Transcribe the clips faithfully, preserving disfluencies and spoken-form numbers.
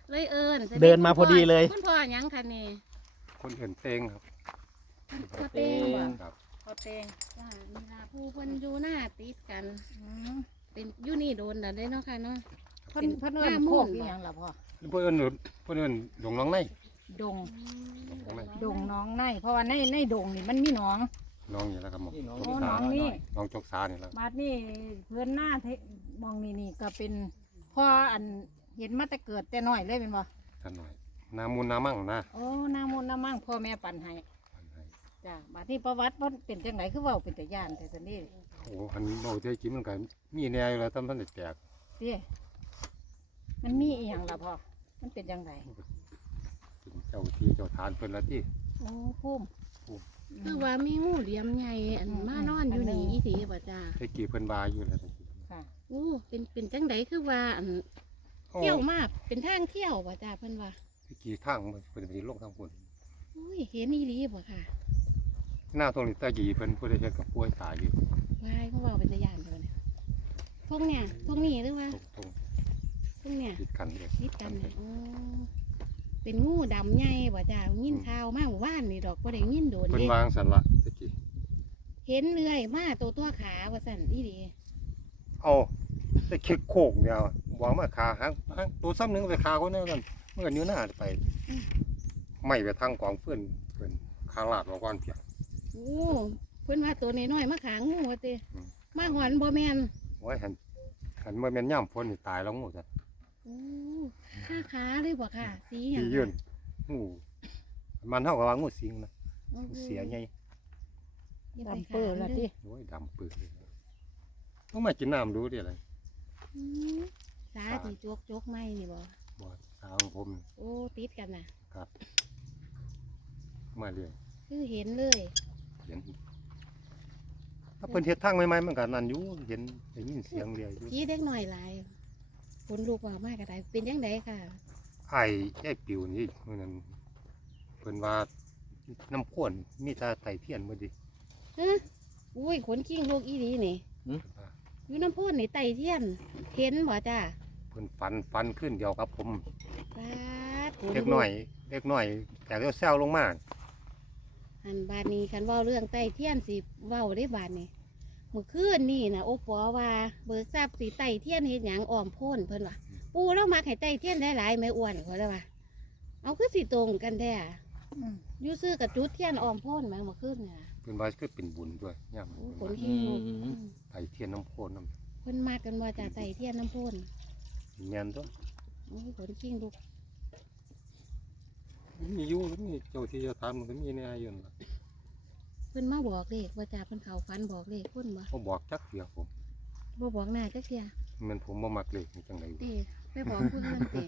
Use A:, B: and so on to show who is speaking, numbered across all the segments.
A: เลยเอิญ
B: เดินมาพอดีเลย
A: คุณพ่อหยังคะนี่
C: คนอื่นเตงครับ
A: พ่อเต้งบ่
C: ครับ
D: พอเตง
A: จ้านี่ล่ะผู้เพิ่นอยู่หน้าติดกัน
D: อืม
A: เป็นอยู่นี่โดนแล้วเด้เนาะค่ะเนาะ
D: เพิ่นเพิ่นเอิ้นโคกอีหยังล่ะพ่อ
C: เพื่อนอื่นเพื่อนอื่นหลงน้องใน
D: ดง
C: น้องใน
D: ดงน้องในเพราะว่าในในดงนี่มันมีหนอง
C: น้องอยู่แล้วครับหมอ
D: โอ้หนองนี่
C: น้องจกสาเนี่ยแล้ว
D: บาดนี่เพื่อนหน้าเทมองนี่นี่ก็เป็นพ่ออันเห็นมาแต่เกิดแต่น้อยเลยเป็นบ่
C: ท่านหน่อยนามูลนามั่งนะ
D: โอ้น้ามนต์น้ามั่งพ่อแม่ปั่นให้
C: อันไหน
D: จ้ะบาดนี้ประวัติเพิ่นเป็นจังไดคือเว้าเป็นแต่ย่านแต่ซันนี่
C: โอ้หันเบาใจกินมันกันมีแนวอยู่แล้วตั้งท่านได้แตก
D: เด้มันมีอีหยังล่ะพ่อมันเป็นจังได
C: เป็นเจ้าที่เจ้าทานเพิ่นละที่
D: โอ้ภูมิ
A: คือว่ามีงูเหลี่ยมใหญ่อันมานอนอยู่นี่อีสิบ่จ้า
C: ตะกี้เพิ่นบาอยู่แล้วตะกี้
D: ค่ะ
A: โอ้เป็นเป็นจังไดคือว่าอันเที่ยวมากเป็นทางเที่ยวบ่จ้าเพิ่นว่า
C: ตะกี้ทางมันเพิ่นไปลงทางพุ่น
A: โอ้ยเห็นอีหลีบ่ค่ะ
C: หน้าตรงนี้ตะกี้เพิ่นผู้ใดเฮ็ดกับป่วยตายอยู่
A: วายเขาเว้าเป็นตะยานเพิ่นเนี่ยพวกเนี่ยพวกนี้หรือว่า
C: ตรง
A: พวกเนี่ย
C: ๆติดกันเลย
A: นิดกันเนี่ยโอ้เป็นงูดำใหญ่บ่จ้ายินข่าวมาว่านนี่ดอกบ่ได้ยินโดน
C: เพิ่น
A: เด้
C: วางสันละตะกี้
A: เห็นเรื่อยมาตัวตัวขาว่าสั่นอีดี
C: เอาตะเข็กโคกเดียววางมาขาหางหางตัวซ้ำหนึงไปขาคนนั้นกันเมื่อนิ้วหน้าไปไม่ไปทางกองเพื่อนเพื่อนขาลาดมาก่อนเพียง
A: โอ้เพิ่นว่าตัวน้อยๆมาขางูว่าติ
C: อืม
A: มาหอนบ่แม่น
C: โอ้ยหันหันเมื่อแม่นย่ำฝนนี่ตายแล้วงูจ้ะ
A: โอ้ขาขาเลยบ่ค่ะ สีหยั
C: ที่
A: ง
C: ยืนงูมันเท่ากับว่างูสิงนะ
A: โอ้โห
C: เสียไง
A: อย่าไป
D: ดำเปื้อละ
A: ขามัน
D: ติ
A: เด้อ
C: โอ้ยดำปื้อเลยต้องมากินน้ำดูดิอะไร
A: อืมสาที่จกจกๆไม่นี่บ่
C: บ่สาวของผมนี่
A: โอ้ติดกันน่ะ
C: ครับ มาเรื่อย
A: คือเห็นเลย
C: เห็นถ้าเพิ่นเฮ็ดทางใหม่ๆมันก็นั่นอยู่เห็นได้ยินเสียงเรียอยู่
A: พี่เด็กหน่อยหลายคนลูกว่ามากก็ได้เป็นจังไดค่ะ
C: ไอ้ไอ้ปิวนี่มื้อนั้นเพิ่นว่าน้ำข้นมีแต่ไตเทียนบ่ดิ
A: ฮะอุ้ยขนขิงลูกอีดีนี่อยู่น้ำพ่นนี่ไต่เทียนเห็นบ่จ้า
C: เพิ่นฟันฟันขึ้นเดียวกับผม
A: ปาดขน
C: เล็กน้อยเล็กน้อยแต่ก็แซวลงมา
A: อันบาดนี้คันเว้าเรื่องไต่เทียนสิเว้าได้บาดนี้เมื่อคืนนี่นะโอปอว่าเบิกทราบสิไต่เทียนเฮ็ดหยังอ้อมโพ่นเพิ่นว่าปูเรามาให้ไต่เทียนได้หลายๆแม่อ้วนเขาเลยว่าเอาคือสิตรงกันแท้อะ
D: อืม
A: อยู่ซื้อกับจุดเทียนอ้อมโพ่นแม่เมื่อคืนเนี่ย
C: เพิ่นว่าคือเป็นบุญด้วยย่ำ
A: โอ้
C: เพิ่น
A: ขน
C: ว่า
A: ขิงลูก
B: อืม
A: อืม
C: ไตเทียนน้ำโคนน้
A: เพิ่นมากันว่าจะไต่เทียนน้ำโพ่น
C: ำแม่นตัว
A: โอ้ยขนขิงลูก
C: มีอยู่มีเจ้าที่เจ้าทานมันก็มีในอายุนั่นล่ะ
A: เพิ่นมาบอกเลขว่าจ่าเพิ่นเขาฟันบอกเลขเพิ่นบ่
C: เขาบอกจักเดียวผม
A: บ่บอกหน้าจักเที่ย
C: แมันผมบ่มักเลขนี่จังได
A: เต้ไปบอกผู้อื่นเต้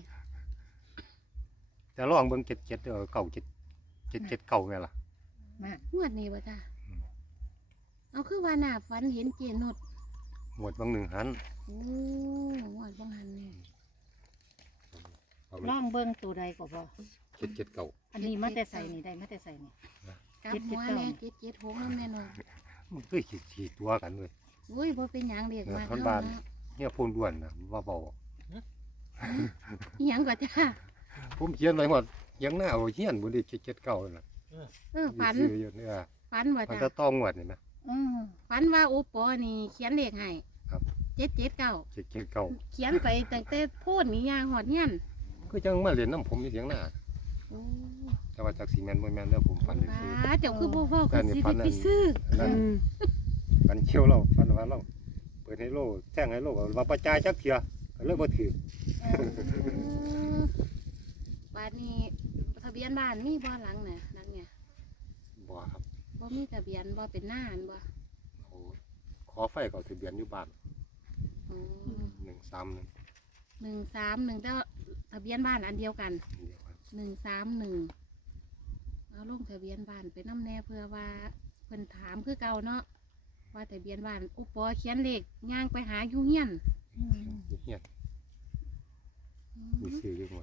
C: แต่ลองเบิ่งเจ็ดเจ็ดเออเก่าเจ็ดเจ็ดเจ็ดเก่าแม่ล่ะ
D: มาง
A: วดนี้บ่จ้าเอาคือว่าหน้าฝันเห็นเจนุด
C: หมวดบางหนึ่งหัน
A: โอ้งวดบ่หันนี่
C: เอา
D: ล่องเบิ่งตัวใดก็บ่
C: เจ็ดเจ็ดเก่า
D: อันนี้มาแต่ใส่นี่ได้มาแต่ใส่นี่
A: กลับหัวแน่เจ็ดเจ็ดหกนั่นแน่นอน
C: มันเคยขีดขีดตัวกันเลย
A: โอ้ยบ่เป็นหยังเรียกมา
C: เออคนบ้าน เนี่ยพูนด้วนนะว่าเบา
A: อิหยังก็จ้า
C: ผมเขียนไว้หมดยังหน้าเอาเขียนบุรีเจ็ดเจ็ดเก่าเลยล่ะ
A: เออฝัน
C: ซื้ออยู่เนี่ย
A: ฝันบ่
C: มัน
A: จ้า
C: จะต้องงวดนี่นะ
D: อืม
A: ฝันว่าโอปอนี่เขียนเลขให้
C: ครับ
A: เจ็ดเจ็ดเก้า
C: เจ็ดเจ็ดเก่า
A: เขียนไปตั้งแต่โพูดนี่ยางหอดเงี้ยน
C: ก็จังมาเรียนน้ำผมอยู่เสียงหน้า
A: โอ้
C: แต่ว่าจากสีแมนมวยแมนแล้วผมฟันได้ซื้อ
A: ว้าเจ้าคือบ่เว้า
C: แต่
A: คือ
C: นี่
A: สิ
C: ฝั
A: ได้
C: นอัน
A: ไปซื้อ
C: นั่นฟันเชี่ยวเราฟันว่าเราเปิดให้โลแจ้งให้โลว่าประจายจักเถียก็เลยบ่ถือ
A: เออบ้านนี้ทะเบียนบ้านมีบ่หลังน่ะหลังเนี่ย
C: บ่ครับ
A: บ่มีทะเบียนบ่เป็นหน้าอันบ่
C: โอ้ขอไฟเขาทะเบียนอยู่บ้าน
A: อ๋อ
C: หนึ่งสามหนึ่ง
A: หนึ่งสามหนึ่งแต่ว่าทะเบียนบ้านอันเดียวกัน
C: เดียวกัน
A: หนึ่งสามหนึ่งเอาลงทะเบียนบ้านไปน้ำแน่เพื่อว่าเพิ่นถามคือเก่าเนาะว่าทะเบียนบ้านอุปปอเขียนเลขย่างไปหาอยู่เฮียน
D: อืม
C: เฮียนมีซื้ออยู่หมด
D: ฝั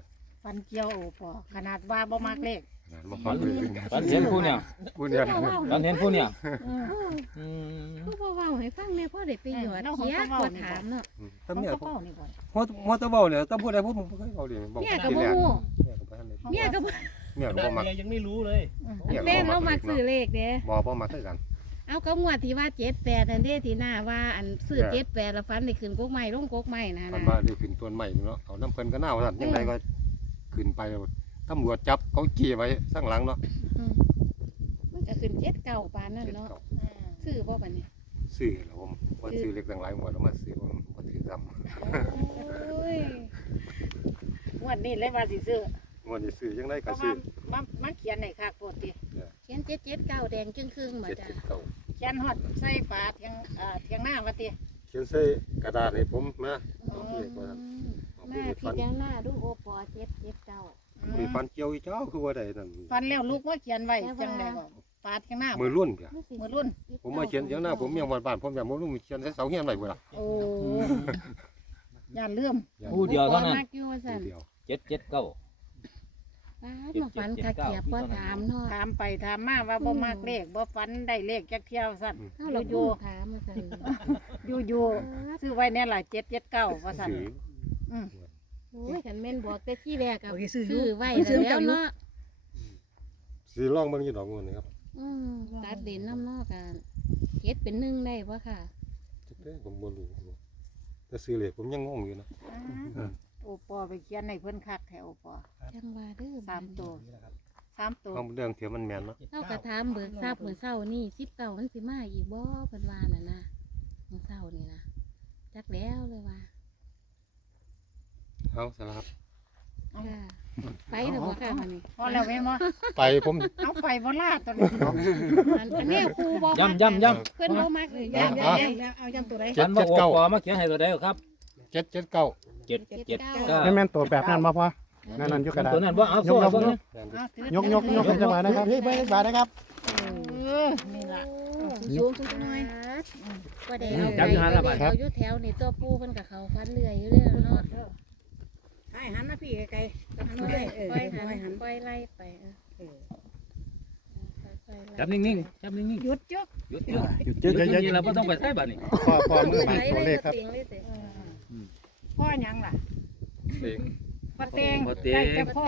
D: ฟันเกี่ยวโอปอขนาดว่าบ่มักเลข
C: มา
B: ฝั
C: ฟั
B: น
C: งเลย
B: ฝันเห็นผู้เนี่ย
C: กูเนี่ย
B: ฝันเห็นผู้เนี่ย
D: อืม
B: อืม
A: ผู้บ่เว้าให้ฟังแม่พ่อได้ไปหยอด
D: เออเราของ
A: เสีย
D: เขา
A: ก
D: เว้า
A: ว่า
D: นี่
A: ถามเนาะ
C: ตั้
D: เขา
C: เมีย
D: ก็เป้านี่ก่อน
C: หัวหัวตะเบ้าเนี่ยตะพูดอะไรพูดผมเคยเบาเลยบอก
A: เมียก็
C: ที
A: บ่
C: แรก
A: ฮู้
C: เมียก็บ่ทันเลย
A: เมียก็บ่
C: เมียก็บ่มัก
E: ยังไม่รู้เลย
D: อืม
C: เมีย
A: แฟนเรามักซื้อเลขเด้
C: บ่บ่มักคือกัน
A: เอาก็งวดที่ว่าเจ็ดแปดนั่นเด้ที่หน้าว่าอันซื้อเจ็ดแปดแล้วฟันได้ขึ้นกกไม้ลงกกไม้นะ
C: มัน
A: นะ
C: ว่าได้ขึ้นต้นใหม่เนาะเอาน้ำเพิ่นก็น่าว่าซั่นยังไงก็ขึ้นไปตำรวจจับเขาขี่ไว้ข้างหลังเนาะ
A: อืมมันก็ขึ้นเจ็ดเก่าปานนั่น
C: เจ็ด
A: เนาะ
C: เก้า
D: อืม
A: ซื้อบ่บัดนี้
C: ซื้อแล้วผมว่าซื้อเล็กต่างหลายหมดแล้วมาซื้อผมบ่ถือซ้ำ
A: โอ้ย
D: งวดนี้เลยว่าสิซื้อ
C: งวดนี้ซื้อยังไง
D: เพ
C: ก็
D: ราะ
C: ซื้
D: ว่า
C: อ
D: มามาเขียนในคากโปรดติ
A: เขียนเจ็ดเจ็ดเก้าแดงจึงครึ่งบ่
C: เจ็ด
A: จ้ะ
C: เจ็ดเก้า
D: เขียนฮอดใส่ฝาเทียงเอ่อเทียงหน้าว่าติ
C: เขียนใส่กระดาษให้ผมมา
A: อื
C: เอาเลขมา
A: มหน้าพี่แก้วหน้าดูโอปอเจ็ดเจ็ดเก้า
C: มีฟันเกี่ยวอีเจ้าคือว่าใดนั่น
D: ฟันแล้วลูกว่าเขียนไว้จังไดก็ฝาเทียงหน้า
C: มือรุ่นเพีย
D: มือรุ่น
C: ผมมาเขียนอย่างหน้าผมยังวันบ้านผมอย่างมือรุ่นเขียนใส่เสาเฮียนไว้บ่ล่ะ
D: โอ้อย่าลืม
B: ผู้เดียวเท่านั้น
A: มักอยู่ว่าซั่น
C: เดียว
B: เจ็ดเจ็ดเก้า
A: ป้าดมาฝันคักเกียบบ่ถามเนาะ
D: ถามไปถามมาว่าบ่มักเลขบ่ฟันได้เลขจักเที่ยวสั่น
A: เฮาเรา
D: อ
A: อยู่
D: ยู่
A: ถามว่าซั่น
D: อยู่อยู่ๆซื้อไว้แน่ล่ะเจ็ดเจ็ดเก้าว่าสั่น
C: ซื้อ
D: อืม
A: โอ้ยคันแม่นบอกแต่ที่แรกก็
D: โอเคซื้ออยู่
A: ซื้อไว้
D: ซื้อ
A: แล้วเนาะ
C: ซื้อลองเบิ่งอยู่ดอกงวดนี่ครับ
A: อืมตัดเด่นน้ำเนอกกันเฮ็ดเป็นหนึ่งได้บ่ค่ะ
C: จักเด้อผมบ่รู้แต่ซื้อเลขผมยังงงอยู่นะ
D: อ่าโอปอไปเขียนให้เพิ่นคักแถวโอปอ
A: จังว่าเด้อ
D: สามตัวสามตัว
C: เอาเรื่องเถียมันแม่นเนาะ
A: เฮาก็ถามเบิกทราบมื้อเช้านี่สิบเก้ามันสิมาอีกบ่เพิ่นว่าน่ะนะมื้อเช้านี่นะจักแล้วเลยว่า
C: เอาสารครับ
A: ค่ะไปแล้วบ่ค่ะวันนี้
D: พอแล้วแม่นบ่
C: ไปผม
D: เอาไปบ่ลาดตัวนี้
A: อันอันนี้ครูบ่มัก
B: ย้ำย้ำย้
A: เพิ่นบ่มักเลย
C: อ่ะ
A: ย้ำ
C: อ่ะ
A: ย้ำ
D: เอาจำตัวใด
B: ำฝันว่าโอปอมาเขียนให้ตัวใดครับ
C: เจ็ดเจ็ดเก้า
B: เจ็ดเจ็ดเก้า
F: ไม่แม่นตัวแบบนั้นมาพอนั่นนั่นอยู่กระดาษ
B: ตัวนั้นว่าเอาโซ่เอาโซ่นะ
D: เอาถือย
F: กยกยกให้จังหวะนะครับเฮ้ยไปบาทนะครับ
D: เออนี่ล่ะ
A: สูงจังหน่อยบ่ได้เอาไปเอาอยู่แถวนี่ตัวปูเพิ่นก็เข้าฟันเลื่อยอยู่เด้อเนาะ
D: ให้หันมาพี่ไกลๆหัน
A: ป
D: มา
A: ล่
D: เล
A: อย
D: ยเออ
A: ปล่อยหั
D: ปล่อยหั
A: น
D: น
A: ปล่อยไล่ไปเออ
B: จับนิ่งๆจับนิ่ง
D: หยุดจุก
B: ๆหยุดหยุดหยุดหยุดนี่เราไม่ต้องไปใช้บัตรนี่
F: พอพอมือหมายตัวเลขครับ
D: พ่อหยังล่ะ
C: เอง
D: พ่อเตง
B: พอเต
D: ได้
B: ง
D: แต่พ่อ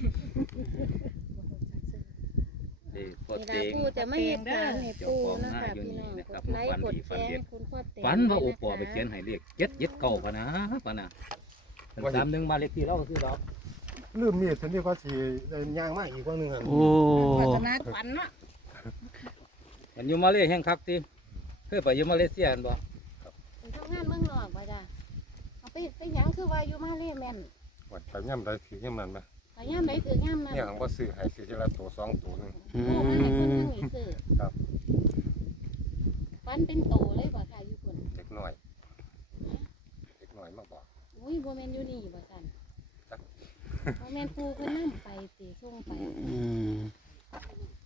B: เด็กพอ
A: นี่
B: เต
A: ล่ะ
B: ง
A: ปูจะไม่เห็นสารให้ปูนะคะพี่น้องกดไลค์กดแชร์ให้คุณพ่อเต็ม
B: ฝันว่าโอปอไปเขียนให้เลขเจ็ดเจ็ดเก้าพะนะพะนะสามหนึ่งมาเลขที่เราก็คือเรา
C: ลืมมีดทันทีก็สิได้ย่างมาอีกว่านึงอ่ะ
D: พัฒนาฝันเนาะ
B: มันอยู่มาเลเซียแห่งคักติเคยไปอยู่มาเลเซียอันบ่
A: ไปทำงานเมืองนอกไปจ้ะเอาไปไปหยังคือว่าอยู่มาเลแม่น
C: วัดไปย่ำใดถือย่ำนั้นไหม
A: ไปย่ามใดถือย่ามนั้น
C: เนี่ยผมก็ซื้อให้ซื้อทีละตัวสองตัวหนึง
A: โอ้มาให้คนทั้งนี้ซื้อ
C: ครับ
A: ฟันเป็นโตเลยบ่ค่ะอยู่คน
C: เล็กน้อยเล็กน้อยมาบอก
A: อุ้ยบ่แม่นอยู่นี่บ่ซั่นบ่แม่นปูเพิ่นนำไปสิส่งไป